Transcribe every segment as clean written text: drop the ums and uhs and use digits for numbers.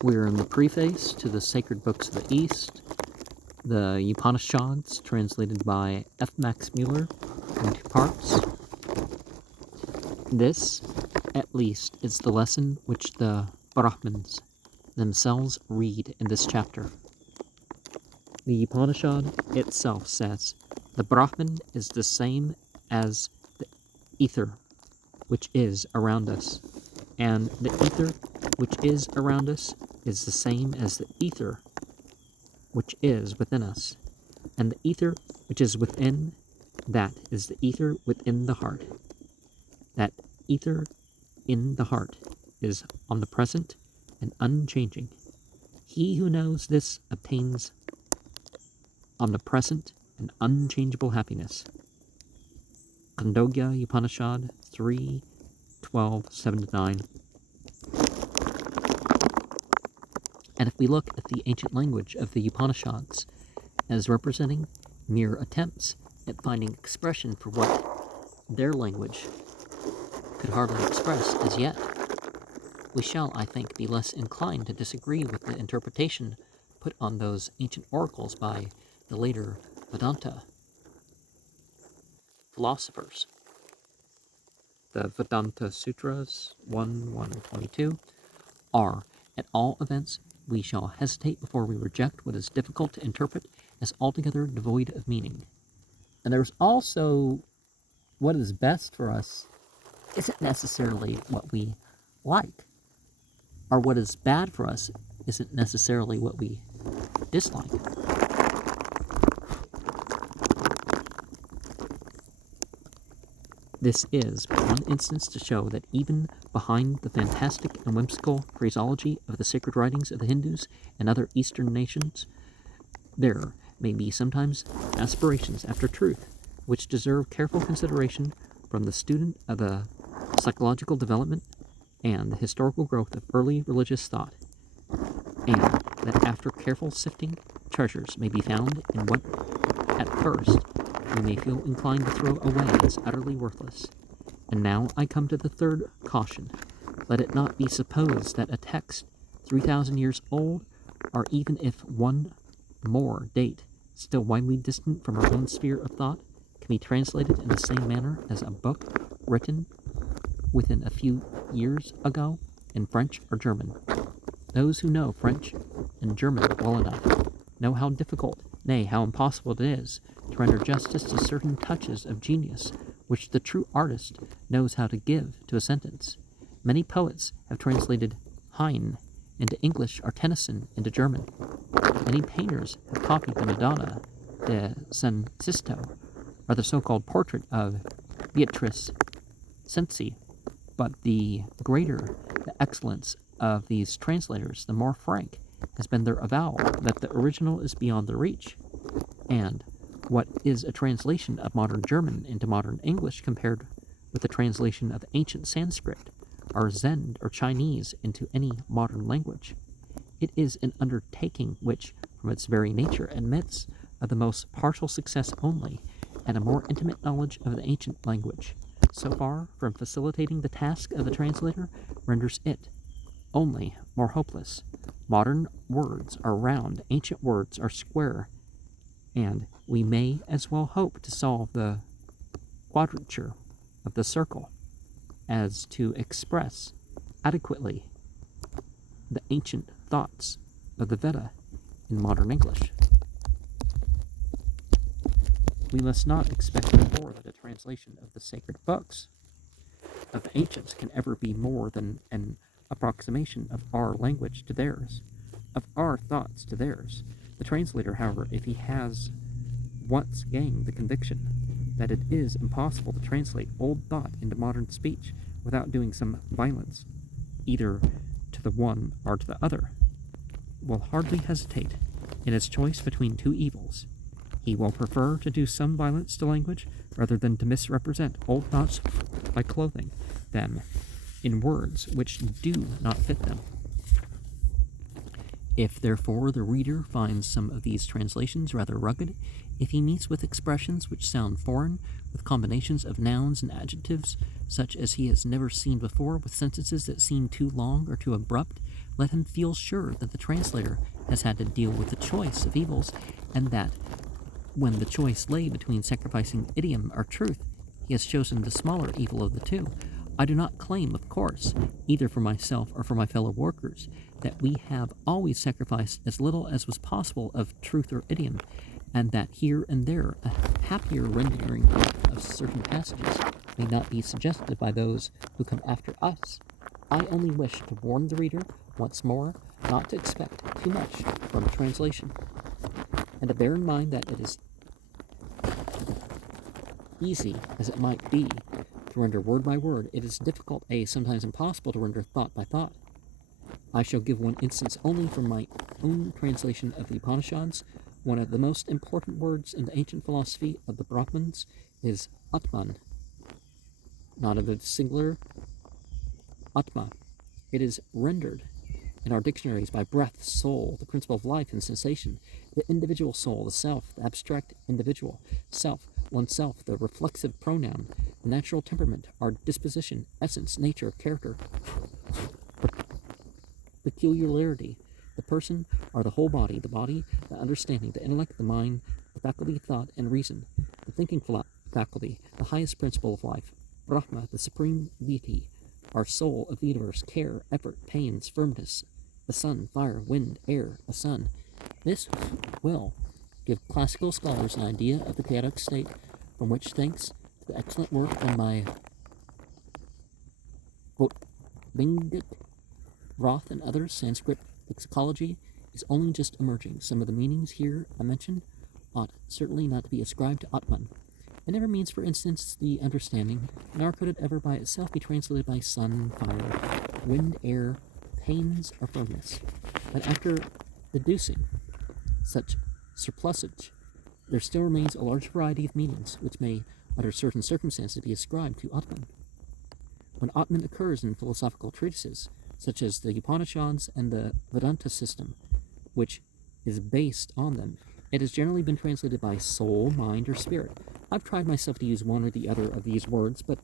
We're in the Preface to the Sacred Books of the East, the Upanisads, translated by F. Max Muller, in 2 parts. This, at least, is the lesson which the Brahmins themselves read in this chapter. The Upanishad itself says, the Brahman is the same as the ether, which is around us, and the ether, which is around us, is the same as the ether, which is within us, and the ether, which is within, that is the ether within the heart. That ether in the heart is omnipresent and unchanging. He who knows this obtains omnipresent and unchangeable happiness. Khandogya Upanishad 3:12-7-9. And if we look at the ancient language of the Upanishads as representing mere attempts at finding expression for what their language could hardly express as yet, we shall, I think, be less inclined to disagree with the interpretation put on those ancient oracles by the later Vedanta philosophers. The Vedanta Sutras 1:1-22 are, at all events, we shall hesitate before we reject what is difficult to interpret as altogether devoid of meaning. And there's also what is best for us isn't necessarily what we like, or what is bad for us isn't necessarily what we dislike. This is one instance to show that even behind the fantastic and whimsical phraseology of the sacred writings of the Hindus and other Eastern nations, there may be sometimes aspirations after truth which deserve careful consideration from the student of the psychological development and the historical growth of early religious thought, and that after careful sifting, treasures may be found in what, at first, we may feel inclined to throw away as utterly worthless. And now I come to the third caution. Let it not be supposed that a text 3,000 years old, or even if one more date, still widely distant from our own sphere of thought, can be translated in the same manner as a book written within a few years ago in French or German. Those who know French and German well enough know how difficult, nay, how impossible it is to render justice to certain touches of genius which the true artist knows how to give to a sentence. Many poets have translated Heine into English or Tennyson into German. Many painters have copied the Madonna de San Sisto or the so-called portrait of Beatrice Cenci. But the greater the excellence of these translators, the more frank has been their avowal that the original is beyond their reach. And what is a translation of modern German into modern English compared with the translation of ancient Sanskrit, or Zend, or Chinese into any modern language? It is an undertaking which, from its very nature, admits of the most partial success only, and a more intimate knowledge of the ancient language, so far from facilitating the task of the translator, renders it only more hopeless. Modern words are round, ancient words are square, and we may as well hope to solve the quadrature of the circle as to express adequately the ancient thoughts of the Veda in modern English. We must not expect therefore that a translation of the sacred books of the ancients can ever be more than an approximation of our language to theirs, of our thoughts to theirs. The translator, however, if he has once gained the conviction that it is impossible to translate old thought into modern speech without doing some violence, either to the one or to the other, will hardly hesitate in his choice between two evils. He will prefer to do some violence to language rather than to misrepresent old thoughts by clothing them in words which do not fit them. If, therefore, the reader finds some of these translations rather rugged, if he meets with expressions which sound foreign, with combinations of nouns and adjectives such as he has never seen before, with sentences that seem too long or too abrupt, let him feel sure that the translator has had to deal with the choice of evils, and that when the choice lay between sacrificing idiom or truth, he has chosen the smaller evil of the two. I do not claim, of course, either for myself or for my fellow workers, that we have always sacrificed as little as was possible of truth or idiom, and that here and there a happier rendering of certain passages may not be suggested by those who come after us. I only wish to warn the reader once more not to expect too much from a translation, and to bear in mind that it is easy as it might be to render word by word, it is difficult, sometimes impossible, to render thought by thought. I shall give one instance only from my own translation of the Upanishads. One of the most important words in the ancient philosophy of the Brahmins is Atman, not of the singular Atma. It is rendered in our dictionaries by breath, soul, the principle of life and sensation, the individual soul, the self, the abstract individual, self, oneself, the reflexive pronoun, the natural temperament, our disposition, essence, nature, character, peculiarity, the person, are the whole body, the understanding, the intellect, the mind, the faculty of thought and reason, the thinking faculty, the highest principle of life, Brahma, the supreme deity, our soul of the universe, care, effort, pains, firmness, the sun, fire, wind, air, a sun. This will give classical scholars an idea of the chaotic state from which, thanks to the excellent work done by Bingit, Roth, and others, Sanskrit lexicology is only just emerging. Some of the meanings here I mention ought certainly not to be ascribed to Atman. It never means, for instance, the understanding, nor could it ever by itself be translated by sun, fire, wind, air, pains, or firmness. But after deducing such surplusage, there still remains a large variety of meanings which may, under certain circumstances, be ascribed to Atman. When Atman occurs in philosophical treatises, such as the Upanishads and the Vedanta system, which is based on them, it has generally been translated by soul, mind, or spirit. I've tried myself to use one or the other of these words, but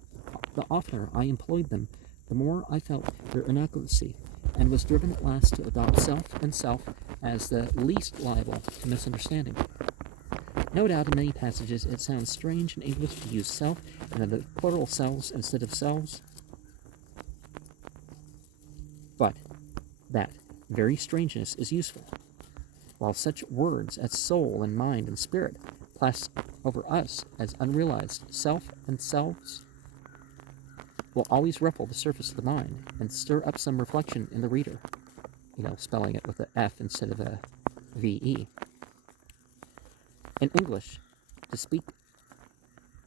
the oftener I employed them, the more I felt their inadequacy, and was driven at last to adopt self and self as the least liable to misunderstanding. No doubt in many passages it sounds strange in English to use self and the plural selves instead of selves, but that very strangeness is useful. While such words as soul and mind and spirit pass over us as unrealized, self and selves will always ruffle the surface of the mind and stir up some reflection in the reader, spelling it with an F instead of a VE. In English, to speak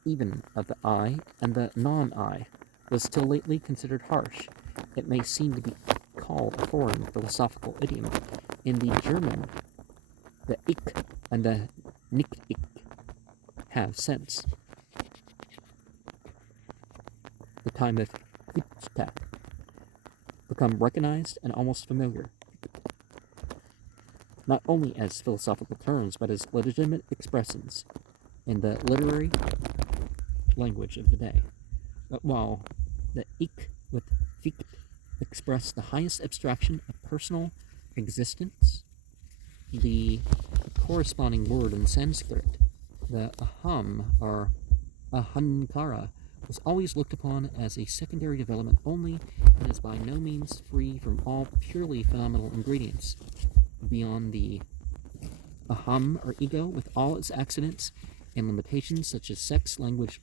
even of the I and the non-I was till lately considered harsh. It may seem to be called a foreign philosophical idiom. In the German, the ich and the nicht ich have since the time of Fichte become recognized and almost familiar, not only as philosophical terms, but as legitimate expressions in the literary language of the day. But while the ich with Fichte express the highest abstraction of personal existence, the corresponding word in Sanskrit, the aham or ahankara, was always looked upon as a secondary development only, and is by no means free from all purely phenomenal ingredients. Beyond the aham or ego, with all its accidents and limitations such as sex, language,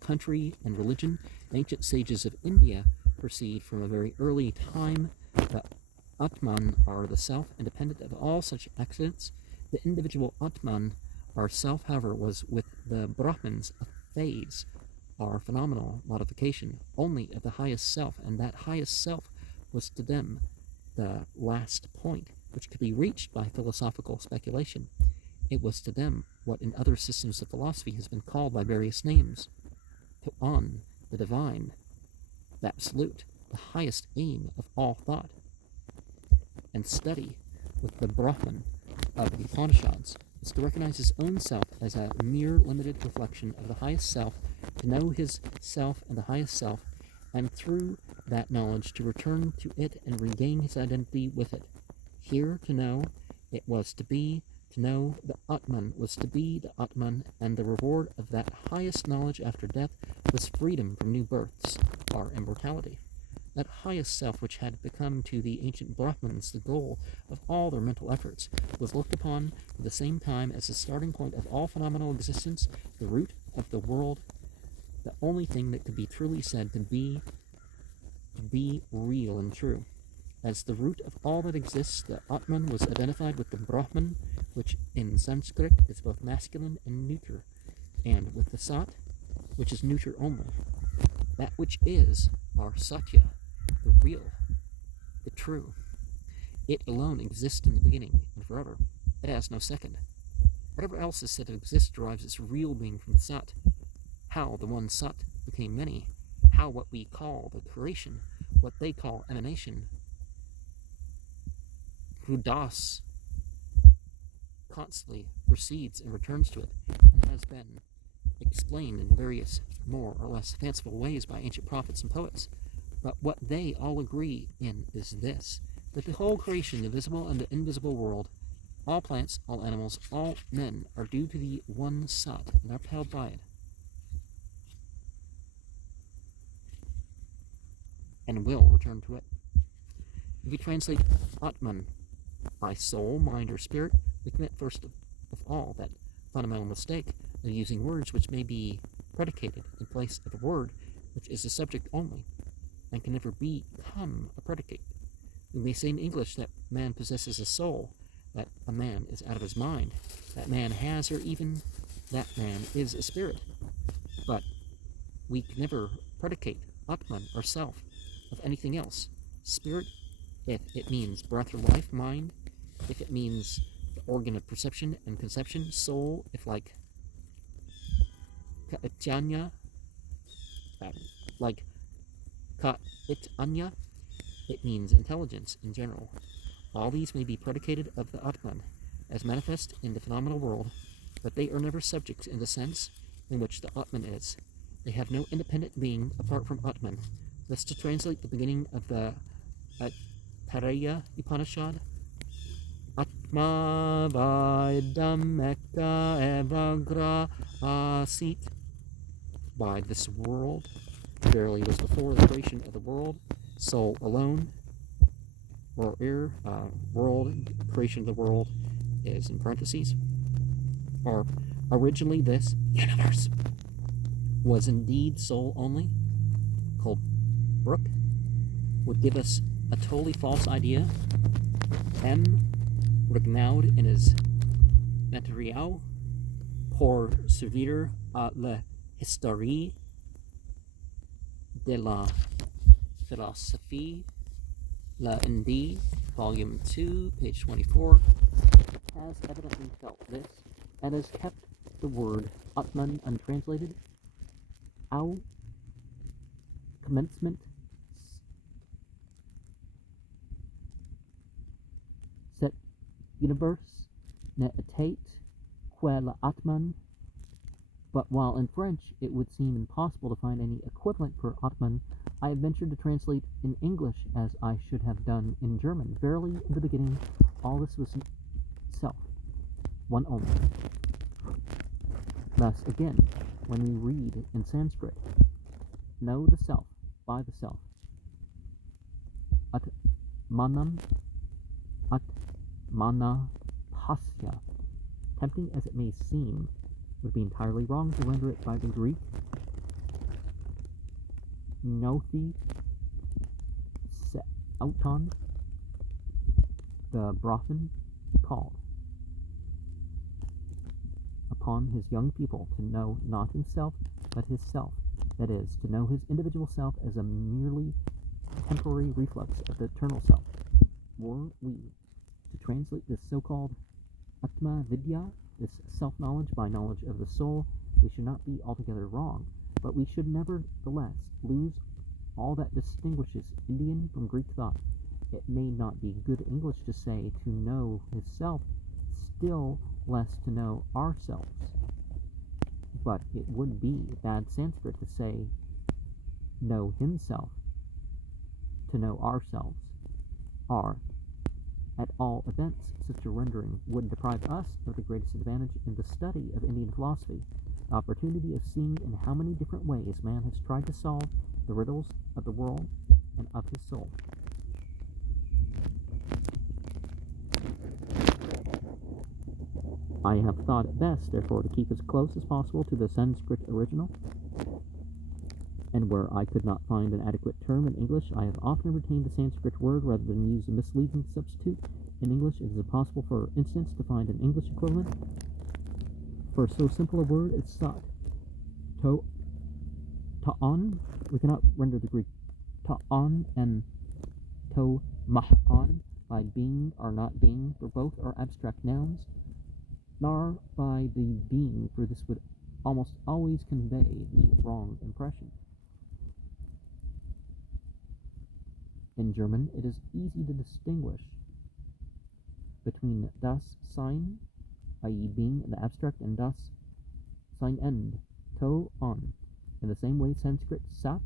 country, and religion, the ancient sages of India perceived from a very early time that Atman, or the self, independent of all such accidents. The individual Atman, or self, however, was with the Brahmins a phase, or phenomenal modification, only of the highest self, and that highest self was to them the last point, which could be reached by philosophical speculation. It was to them what in other systems of philosophy has been called by various names, To'an, the divine, the absolute, the highest aim of all thought and study with the Brahman of the Upanishads is to recognize his own self as a mere limited reflection of the highest self, to know his self and the highest self, and through that knowledge to return to it and regain his identity with it. Here to know it was to be, to know the Atman was to be the Atman, and the reward of that highest knowledge after death was freedom from new births, or immortality. That highest self which had become to the ancient Brahmins the goal of all their mental efforts, was looked upon at the same time as the starting point of all phenomenal existence, the root of the world, the only thing that could be truly said to be real and true. As the root of all that exists, the Atman was identified with the Brahman, which in Sanskrit is both masculine and neuter, and with the Sat, which is neuter only. That which is, our Satya, the real, the true. It alone exists in the beginning and forever. It has no second. Whatever else is said to exist derives its real being from the Sat. How the one Sat became many, how what we call the creation, what they call emanation, Hudas constantly proceeds and returns to it, and has been explained in various more or less fanciful ways by ancient prophets and poets. But what they all agree in is this, that the whole creation, the visible and the invisible world, all plants, all animals, all men, are due to the one Sat and are upheld by it, and will return to it. If we translate Atman by soul, mind, or spirit, we commit first of all that fundamental mistake of using words which may be predicated in place of a word which is a subject only, and can never become a predicate. We may say in English that man possesses a soul, that a man is out of his mind, that man has, or even that man is a spirit. But we can never predicate Atman or self of anything else. Spirit, if it means breath or life, mind, if it means the organ of perception and conception, soul, if like Ka'itanya, like Ka'itanya, it means intelligence in general. All these may be predicated of the Atman, as manifest in the phenomenal world, but they are never subjects in the sense in which the Atman is. They have no independent being apart from Atman. Thus, to translate the beginning of the Taittiriya Upanishad, Atma Vaidam Ekta Evagra Asit, by this world, verily was before the creation of the world, soul alone, or world, creation of the world is in parentheses, or originally this universe was indeed soul only, called Brook, would give us a totally false idea. M. Rignaud in his Material pour servir à la histoire de la philosophie, La Indie, Volume 2, page 24, has evidently felt this, and has kept the word Atman untranslated. Au commencement set universe ne etate quel Atman, but while in French it would seem impossible to find any equivalent for Atman, I have ventured to translate in English as I should have done in German. Verily, in the beginning, all this was self, one only. Thus, again, when we read in Sanskrit, know the self by the self, Atmanam, Atmanapasya, tempting as it may seem, would be entirely wrong to render it by the Greek Gnothi se auton, the Brahmin called upon his young people to know not himself, but his self, that is, to know his individual self as a merely temporary reflex of the eternal self. Were we to translate this so-called Atma Vidya, this self-knowledge by knowledge of the soul, we should not be altogether wrong, but we should nevertheless lose all that distinguishes Indian from Greek thought, It may not be good English to say to know his self, still less to know ourselves. But it would be bad Sanskrit to say know himself, to know ourselves, are. At all events, such a rendering would deprive us of the greatest advantage in the study of Indian philosophy, the opportunity of seeing in how many different ways man has tried to solve the riddles of the world and of his soul. I have thought it best, therefore, to keep as close as possible to the Sanskrit original, and where I could not find an adequate term in English, I have often retained the Sanskrit word rather than use a misleading substitute. In English, it is impossible, for instance, to find an English equivalent for so simple a word as sat. Ta'an, we cannot render the Greek ta'an and to mah'an by being or not being, for both are abstract nouns, nor by the being, for this would almost always convey the wrong impression. In German, it is easy to distinguish between das Sein, i.e. being in the abstract, and das Sein end, to on. In the same way, Sanskrit sat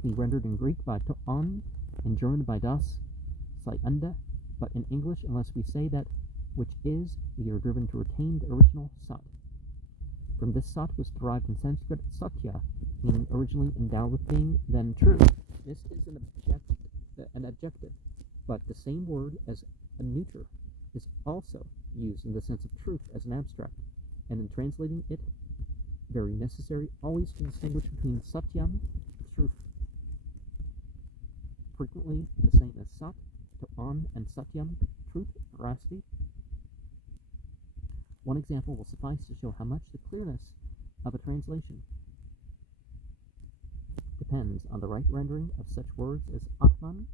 can be rendered in Greek by to on, in German by das Sein ende, but in English, unless we say that which is, we are driven to retain the original sat. From this sat was derived in Sanskrit satya, meaning originally endowed with being, then true. This is an adjective, but the same word as a neuter is also used in the sense of truth as an abstract, and in translating it, very necessary always to distinguish between satyam, truth, frequently the same as sat, to on, and satyam, truth, veracity. One example will suffice to show how much the clearness of a translation depends on the right rendering of such words as Atman,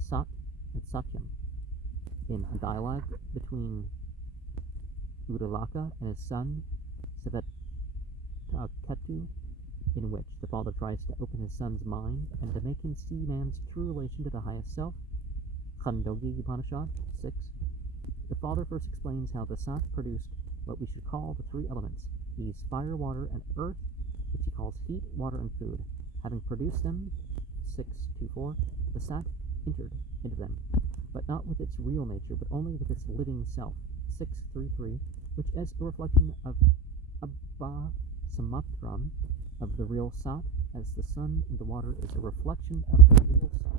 Sat, and Satyam. In a dialogue between Udalaka and his son Savetaketu, in which the father tries to open his son's mind and to make him see man's true relation to the highest self, Khandogi Upanishad 6, the father first explains how the Sat produced what we should call the three elements, these fire, water, and earth, which he calls heat, water, and food. Having produced them, 6.2.4, the Sat entered into them, but not with its real nature, but only with its living self, 6.3.3, which as a reflection of Abba Samatram, of the real Sat, as the sun and the water is a reflection of the real Sat.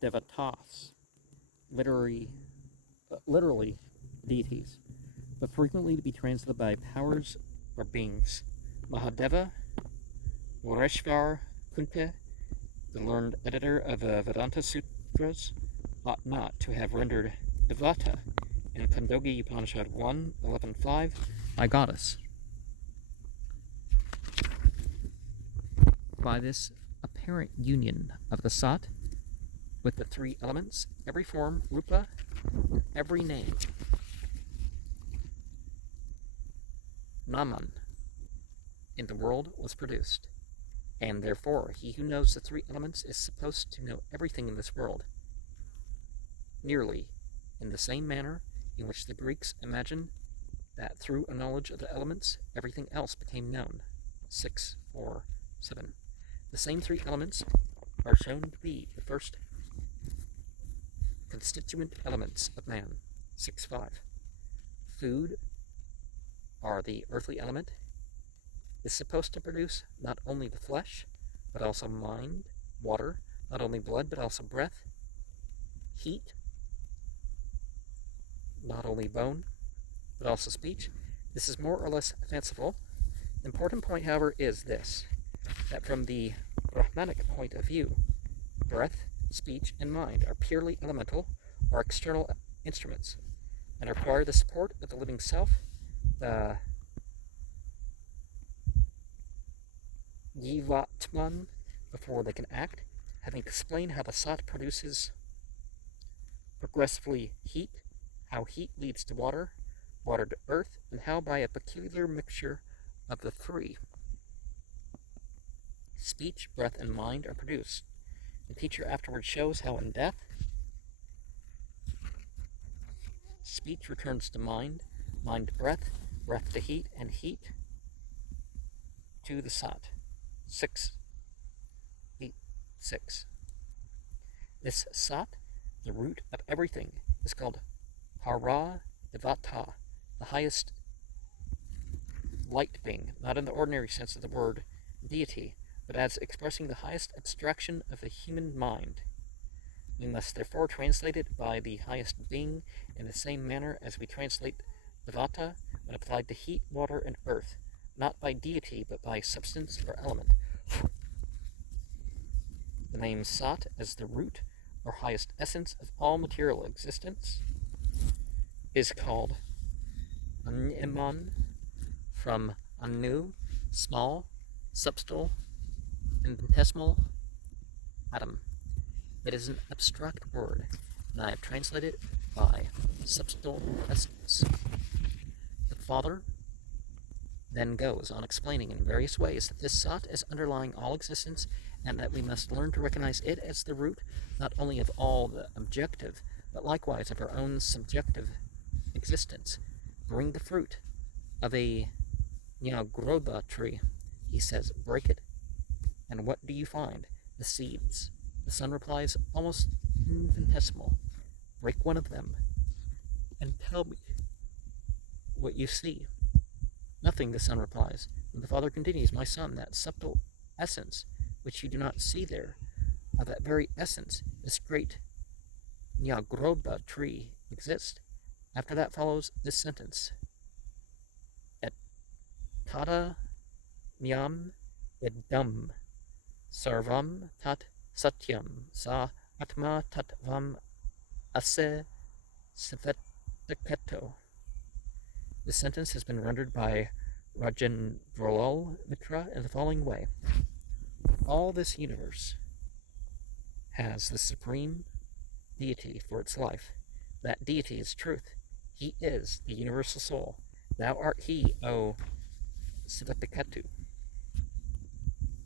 Devatas, literally deities, but frequently to be translated by powers or beings. Mahadeva, Mureshvar Kunte, the learned editor of Vedanta Sutras, ought not to have rendered Devata in Khandogi Upanishad 1.11.5, my goddess. By this apparent union of the Sat with the three elements, every form, rupa, every name, naman, in the world was produced, and therefore he who knows the three elements is supposed to know everything in this world, nearly in the same manner in which the Greeks imagined that through a knowledge of the elements everything else became known. 6.4.7. The same three elements are shown to be the first constituent elements of man. 6.5. Food, or the earthly element, is supposed to produce not only the flesh, but also mind, water, not only blood, but also breath, heat, not only bone, but also speech. This is more or less fanciful. The important point, however, is this, that from the Brahmanic point of view, breath, speech, and mind are purely elemental or external instruments, and require the support of the living self, the Jivatman, before they can act. Having explained how the Sat produces progressively heat, how heat leads to water, water to earth, and how by a peculiar mixture of the three, speech, breath, and mind are produced. The teacher afterwards shows how in death, speech returns to mind, mind to breath, breath to heat, and heat to the sat. 6, 8, 6. This sat, the root of everything, is called Hara Devata, the highest light being, not in the ordinary sense of the word deity, but as expressing the highest abstraction of the human mind. We must therefore translate it by the highest being in the same manner as we translate Devata when applied to heat, water, and earth, not by deity, but by substance or element. The name Sat as the root or highest essence of all material existence is called An-Iman, from Anu, small, substantial, infinitesimal atom. It is an abstract word, and I have translated it by substantial essence. The Father then goes on explaining in various ways that this Sat is underlying all existence, and that we must learn to recognize it as the root not only of all the objective, but likewise of our own subjective existence. Bring the fruit of a groba tree, he says, break it, and what do you find? The seeds. The son replies, almost infinitesimal. Break one of them, and tell me what you see. Nothing, the son replies. And the father continues, my son, that subtle essence, which you do not see there, of that very essence, this great groba tree exists. After that follows this sentence. Et tata nyam idam sarvam tat satyam sa atma tatvam ase svetakato. This sentence has been rendered by Rajendrolal Mitra in the following way. All this universe has the supreme deity for its life. That deity is truth. He is the universal soul. Thou art he, O Svetakato.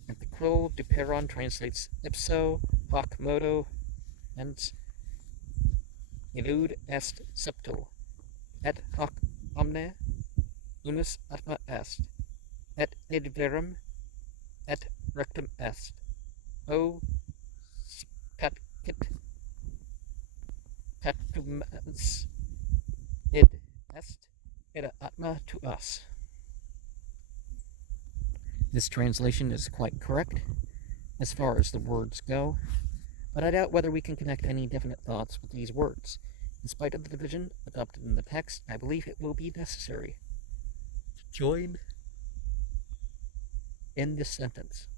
And the quill Duperon translates ipso hoc modo and illud est septo, et hoc omne unus atma est, et id verum et rectum est. O spatcit patumans id est, id atma to us. This translation is quite correct as far as the words go, but I doubt whether we can connect any definite thoughts with these words. In spite of the division adopted in the text, I believe it will be necessary to join in this sentence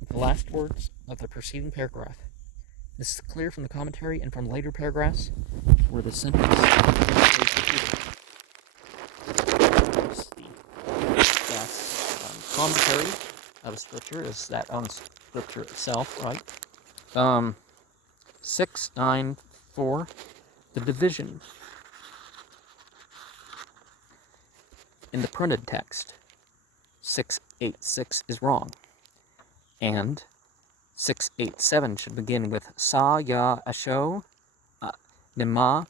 with the last words of the preceding paragraph. This is clear from the commentary and from later paragraphs where the sentence is repeated. Commentary of Scripture is that on Scripture itself, right? 694, the division in the printed text, 686 is wrong, and 687 should begin with Sa Ya Asho Nima,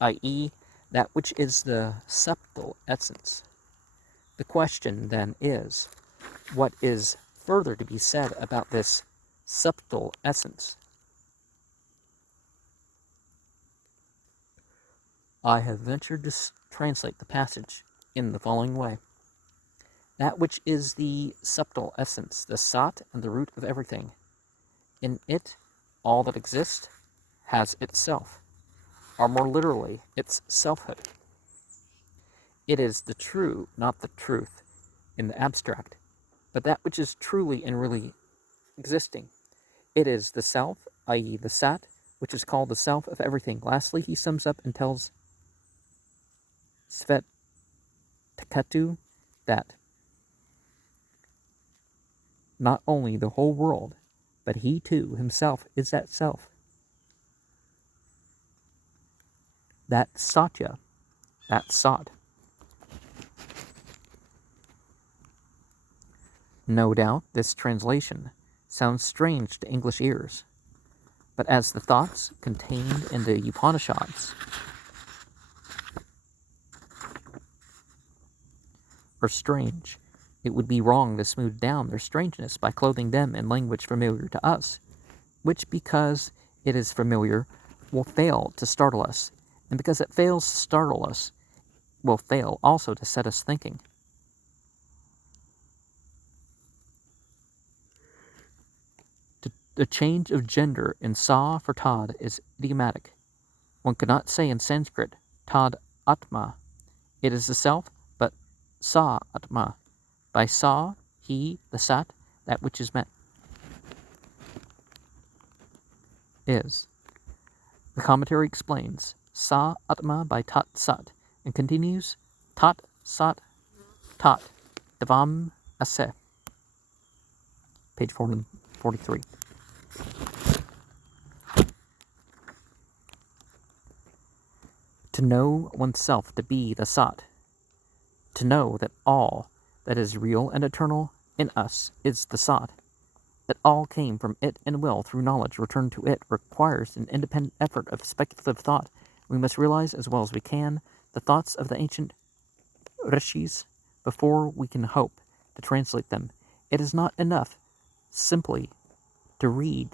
i.e., that which is the subtle essence. The question then is, what is further to be said about this subtle essence? I have ventured to translate the passage in the following way. That which is the subtle essence, the Sat and the root of everything. In it, all that exists has itself, or more literally, its selfhood. It is the true, not the truth, in the abstract, but that which is truly and really existing. It is the self, i.e. the Sat, which is called the self of everything. Lastly, he sums up and tells Svetakato that not only the whole world, but he too himself is that self. That Satya, that Sat, No doubt this translation sounds strange to English ears, but as the thoughts contained in the Upanishads are strange, it would be wrong to smooth down their strangeness by clothing them in language familiar to us, which, because it is familiar, will fail to startle us, and because it fails to startle us, will fail also to set us thinking. The change of gender in sa for tad is idiomatic. One cannot say in Sanskrit, tad atma. It is the self, but sa atma. By sa, he, the sat, that which is meant, is. The commentary explains sa atma by tat sat, and continues tat sat tat devam ase. Page 43. To know oneself to be the Sat, to know that all that is real and eternal in us is the Sat, that all came from it and will, through knowledge, return to it, requires an independent effort of speculative thought. We must realize as well as we can the thoughts of the ancient rishis before we can hope to translate them. It is not enough simply to read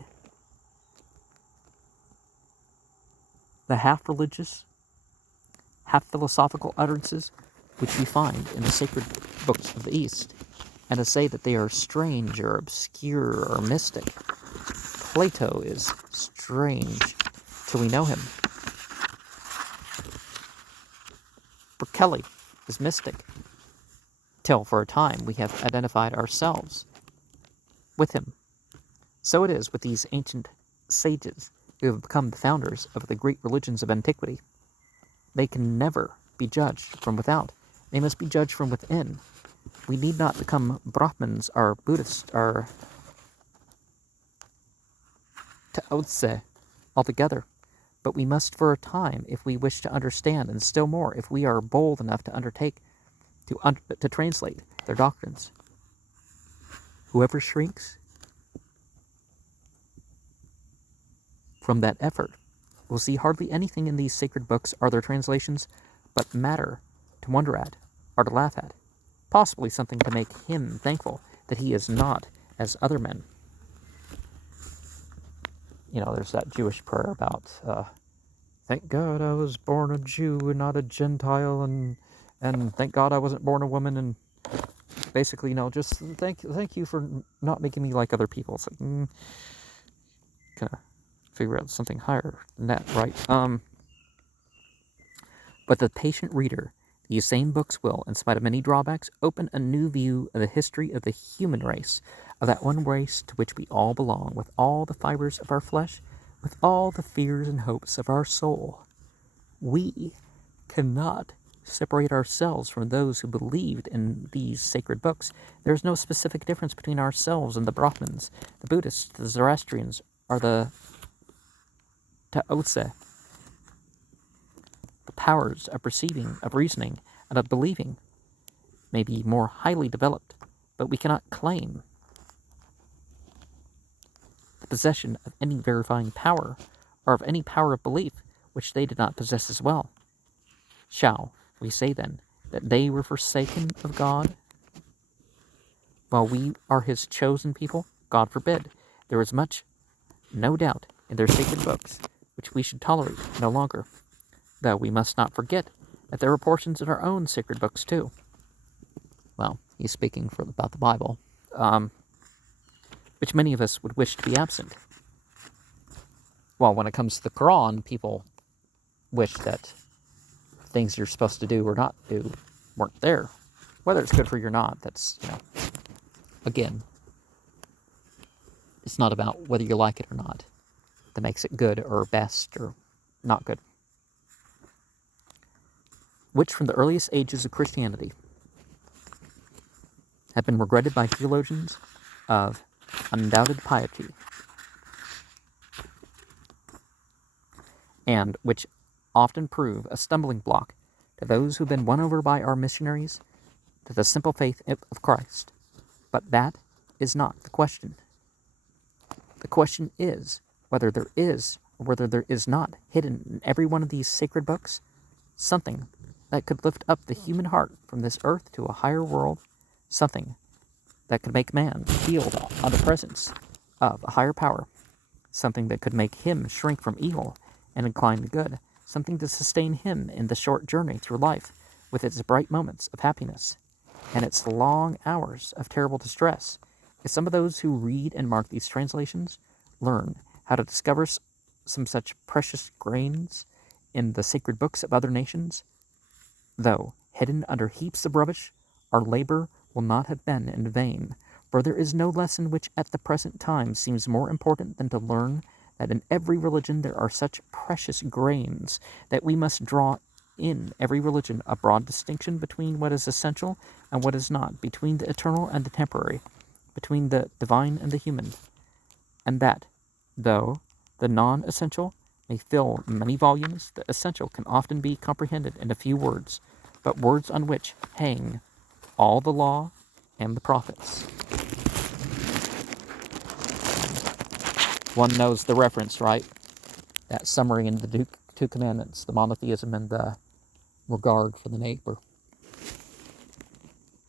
the half-religious, half-philosophical utterances which we find in the sacred books of the East, and to say that they are strange or obscure or mystic. Plato is strange till we know him. Kelly is mystic till for a time we have identified ourselves with him. So it is with these ancient sages who have become the founders of the great religions of antiquity. They can never be judged from without. They must be judged from within. We need not become Brahmins or Buddhists or Taoiste altogether, but we must for a time if we wish to understand, and still more if we are bold enough to undertake to translate their doctrines. Whoever shrinks from that effort will see hardly anything in these sacred books or their translations but matter to wonder at or to laugh at, possibly something to make him thankful that he is not as other men. You know, there's that Jewish prayer about, thank God I was born a Jew and not a Gentile, and thank God I wasn't born a woman, and basically, you know, just thank you for not making me like other people. It's like, kind of figure out something higher than that, right? But the patient reader, these same books will, in spite of many drawbacks, open a new view of the history of the human race, of that one race to which we all belong, with all the fibers of our flesh, with all the fears and hopes of our soul. We cannot separate ourselves from those who believed in these sacred books. There is no specific difference between ourselves and the Brahmins, the Buddhists, the Zoroastrians, or the Taoiste. The powers of perceiving, of reasoning, and of believing may be more highly developed, but we cannot claim the possession of any verifying power, or of any power of belief which they did not possess as well. Shall we say then that they were forsaken of God, while we are his chosen people? God forbid. There is much, no doubt, in their sacred books which we should tolerate no longer, though we must not forget that there are portions in our own sacred books too. Well, he's speaking about the Bible, which many of us would wish to be absent. Well, when it comes to the Quran, people wish that things you're supposed to do or not do weren't there. Whether it's good for you or not, that's, again, it's not about whether you like it or not that makes it good or best or not good. Which from the earliest ages of Christianity have been regretted by theologians of undoubted piety, and which often prove a stumbling block to those who have been won over by our missionaries to the simple faith of Christ. But that is not the question. The question is whether there is or whether there is not hidden in every one of these sacred books something that could lift up the human heart from this earth to a higher world, something that could make man feel the presence of a higher power, something that could make him shrink from evil and incline to good, something to sustain him in the short journey through life with its bright moments of happiness and its long hours of terrible distress. If some of those who read and mark these translations learn how to discover some such precious grains in the sacred books of other nations, though hidden under heaps of rubbish, our labor will not have been in vain, for there is no lesson which at the present time seems more important than to learn that in every religion there are such precious grains that we must draw in every religion a broad distinction between what is essential and what is not, between the eternal and the temporary, between the divine and the human, and that, though the non-essential may fill many volumes, the essential can often be comprehended in a few words, but words on which hang all the law and the prophets. One knows the reference, right? That summary in the two commandments, the monotheism and the regard for the neighbor.